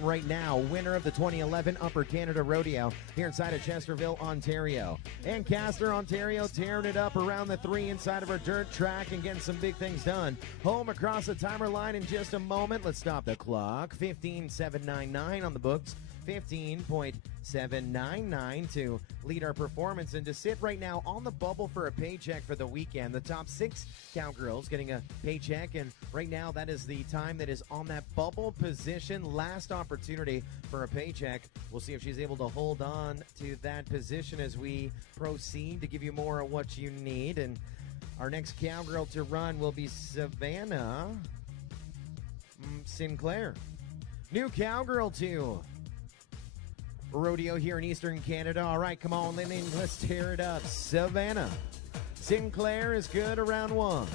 right now, winner of the 2011 Upper Canada Rodeo here inside of Chesterville, Ontario. Ancaster, Ontario, tearing it up around the 3 inside of our dirt track and getting some big things done. Home across the timer line in just a moment. Let's stop the clock. 15.799 on the books. 15.799 to lead our performance and to sit right now on the bubble for a paycheck for the weekend. The top 6 cowgirls getting a paycheck, and right now that is the time that is on that bubble position. Last opportunity for a paycheck. We'll see if she's able to hold on to that position as we proceed to give you more of what you need. And our next cowgirl to run will be Savannah Sinclair. New cowgirl to Rodeo here in Eastern Canada. All right, come on, Lynn, let's tear it up. Savannah Sinclair is good around 1.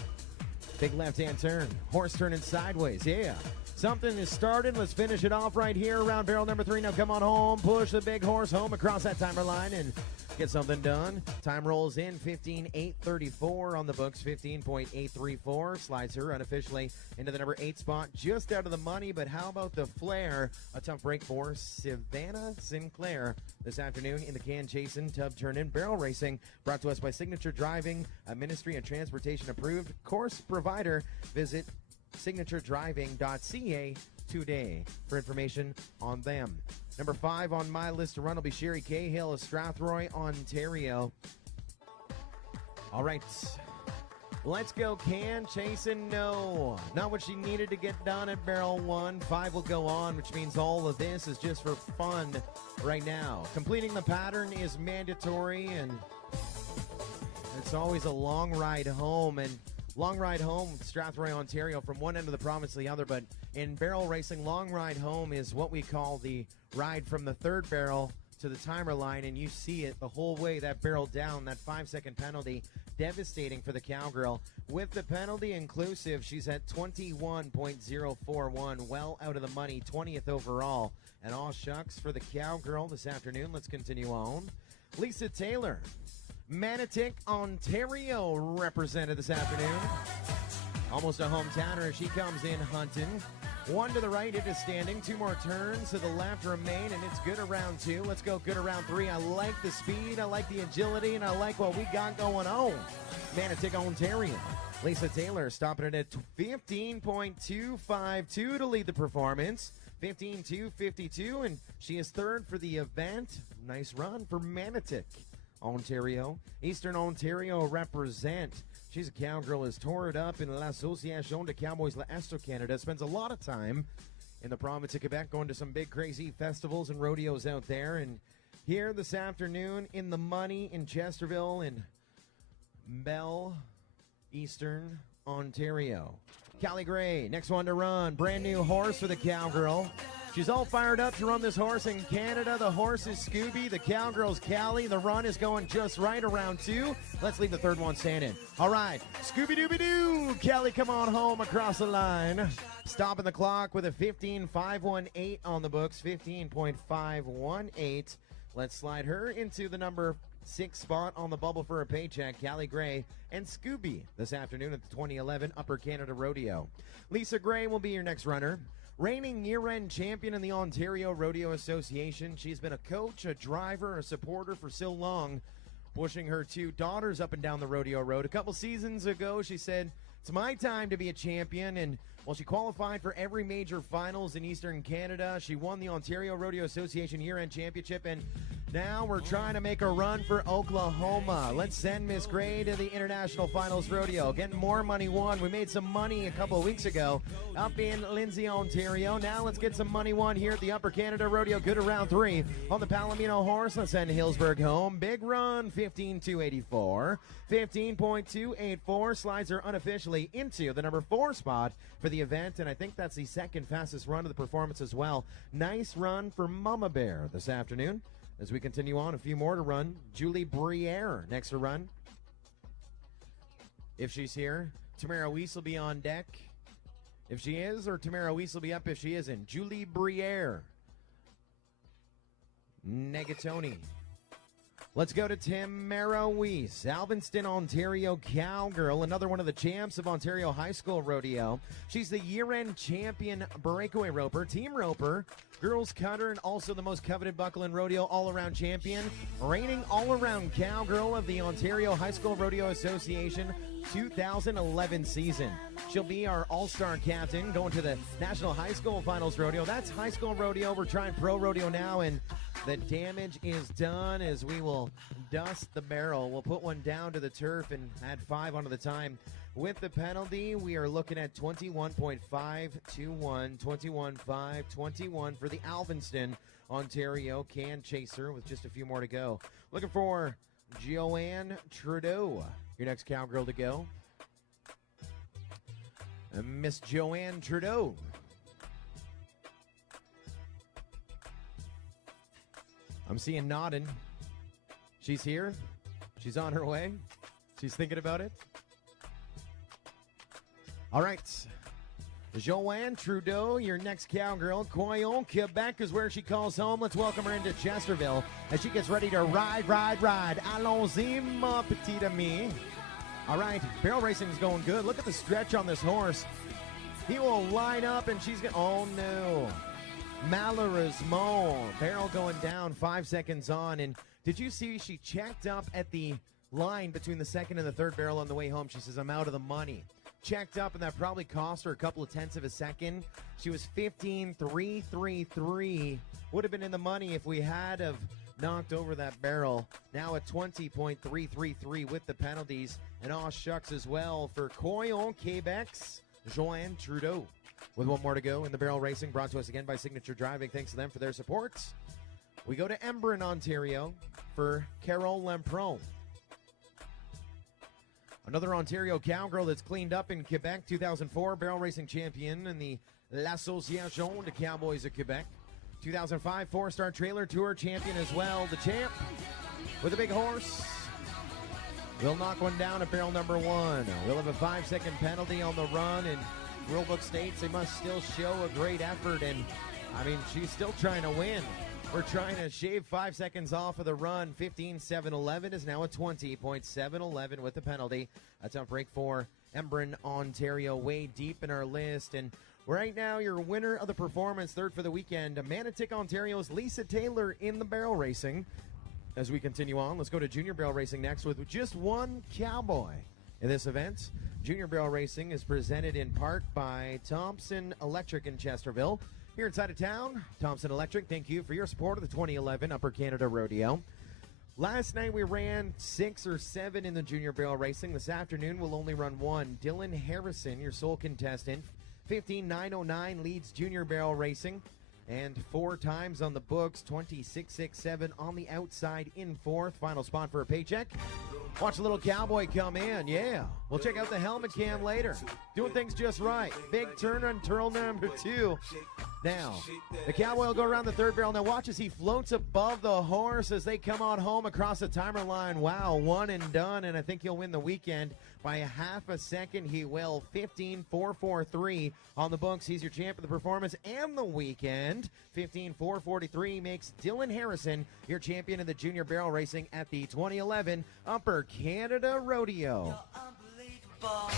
Big left-hand turn. Horse turning sideways. Yeah. Something is started. Let's finish it off right here around barrel number 3. Now come on home. Push the big horse home across that timer line and get something done. Time rolls in 15.834 on the books. 15.834 slides her unofficially into the number 8 spot, just out of the money. But how about the flare? A tough break for Savannah Sinclair this afternoon in the can chasing, tub turning, barrel racing, brought to us by Signature Driving, a Ministry of Transportation approved course provider. Visit signaturedriving.ca today for information on them. Number 5 on my list to run will be Sherry Cahill of Strathroy, Ontario. All right, let's go. Can chasing? No, not what she needed to get done at barrel 1. 5 will go on, which means all of this is just for fun right now. Completing the pattern is mandatory, and it's always a long ride home. And long ride home, Strathroy, Ontario, from one end of the province to the other. But in barrel racing, long ride home is what we call the ride from the 3rd barrel to the timer line, and you see it the whole way, that barrel down, that 5-second penalty, devastating for the cowgirl. With the penalty inclusive, she's at 21.041, well out of the money, 20th overall. And all shucks for the cowgirl this afternoon. Let's continue on. Lisa Taylor, Manotick, Ontario, represented this afternoon. Almost a hometowner as she comes in hunting. 1 to the right, it is standing. 2 more turns to the left remain, and it's good around 2. Let's go good around 3. I like the speed, I like the agility, and I like what we got going on. Manotick, Ontario. Lisa Taylor stopping it at 15.252 to lead the performance. 15.252, and she is 3rd for the event. Nice run for Manotick, Ontario. Eastern Ontario represent. She's a cowgirl, has tore it up in l'Association de Cowboys l'Est Canada. Spends a lot of time in the province of Quebec, going to some big crazy festivals and rodeos out there. And here this afternoon in the money in Chesterville in Bell, Eastern Ontario. Callie Gray, next one to run. Brand new horse for the cowgirl. She's all fired up to run this horse in Canada. The horse is Scooby. The cowgirl's Callie. The run is going just right around 2. Let's leave the 3rd one standing. All right, Scooby-Dooby-Doo. Callie, come on home across the line. Stopping the clock with a 15.518 on the books. 15.518. Let's slide her into the number 6 spot on the bubble for a paycheck. Callie Gray and Scooby this afternoon at the 2011 Upper Canada Rodeo. Lisa Gray will be your next runner. Reigning year-end champion in the Ontario Rodeo Association. She's been a coach, a driver, a supporter for so long, pushing her 2 daughters up and down the rodeo road. A couple seasons ago, she said, "It's my time to be a champion." And well, she qualified for every major finals in Eastern Canada. She won the Ontario Rodeo Association year-end championship, and now we're trying to make a run for Oklahoma. Let's send Miss Gray to the International Finals Rodeo. Getting more money won. We made some money a couple of weeks ago up in Lindsay, Ontario. Now let's get some money won here at the Upper Canada Rodeo. Good around 3 on the Palomino horse. Let's send Hillsburg home. Big run, 15.284. 15.284 slides her unofficially into the number 4 spot for the event, and I think that's the 2nd fastest run of the performance as well. Nice run for Mama Bear this afternoon. As we continue on, a few more to run. Julie Briere next to run. If she's here, Tamara Weiss will be on deck. If she is, or Tamara Weiss will be up if she isn't. Julie Briere. Negatoni. Let's go to Tamara Weiss, Alvinston, Ontario cowgirl, another one of the champs of Ontario High School Rodeo. She's the year-end champion breakaway roper, team roper, girls cutter, and also the most coveted buckle in rodeo all-around champion, reigning all-around cowgirl of the Ontario High School Rodeo Association 2011 season. She'll be our all-star captain going to the National High School Finals Rodeo. That's high school rodeo. We're trying pro rodeo now, and the damage is done as we will dust the barrel. We'll put one down to the turf and add 5 onto the time. With the penalty, we are looking at 21.521, 21.521 for the Alvinston, Ontario can chaser with just a few more to go. Looking for Joanne Trudeau, your next cowgirl to go. Miss Joanne Trudeau. I'm seeing nodding. She's here. She's on her way. She's thinking about it. All right. Joanne Trudeau, your next cowgirl. Coyon, Quebec is where she calls home. Let's welcome her into Chesterville as she gets ready to ride. Allons-y, ma petite amie. All right, barrel racing is going good. Look at the stretch on this horse. He will line up and she's going, oh no. Malheureusement, barrel going down, 5 seconds on. And did you see she checked up at the line between the second and the third barrel on the way home? She says, I'm out of the money. Checked up, and that probably cost her a couple of tenths of a second. She was 15.333. Would have been in the money if we had have knocked over that barrel. Now at 20.333 with the penalties. And aw shucks as well for Coyon, Quebec's Joanne Trudeau. With one more to go in the barrel racing, brought to us again by Signature Driving. Thanks to them for their support. We go to Embrun, Ontario for Carol Lempron. Another Ontario cowgirl that's cleaned up in Quebec, 2004 barrel racing champion in the L'Association de Cowboys of Quebec. 2005 four-star trailer tour champion as well. The champ with a big horse. We'll knock one down at barrel number 1. We'll have a 5-second penalty on the run, and rulebook states they must still show a great effort, and I mean, she's still trying to win. We're trying to shave 5 seconds off of the run. 15.711 is now a 20.711 with the penalty. That's a break for Embrun, Ontario, way deep in our list. And right now, your winner of the performance, third for the weekend, Manotick, Ontario's Lisa Taylor in the barrel racing. As we continue on, let's go to junior barrel racing next with just one cowboy in this event. Junior barrel racing is presented in part by Thompson Electric in Chesterville. Here inside of town, Thompson Electric, thank you for your support of the 2011 Upper Canada Rodeo. Last night we ran 6 or 7 in the junior barrel racing. This afternoon we'll only run 1. Dylan Harrison, your sole contestant, 15.909 leads junior barrel racing. And 4 times on the books, 26.67 on the outside in 4th. Final spot for a paycheck. Watch a little cowboy come in, yeah. We'll check out the helmet cam later. Doing things just right. Big turn on turtle number 2. Now, the cowboy will go around the third barrel. Now watch as he floats above the horse as they come on home across the timer line. Wow, one and done, and I think he'll win the weekend by a half a second. He will. 15.443 on the books. He's your champ of the performance and the weekend. 15.443 makes Dylan Harrison your champion of the junior barrel racing at the 2011 Upper Canada Rodeo. You're unbelievable.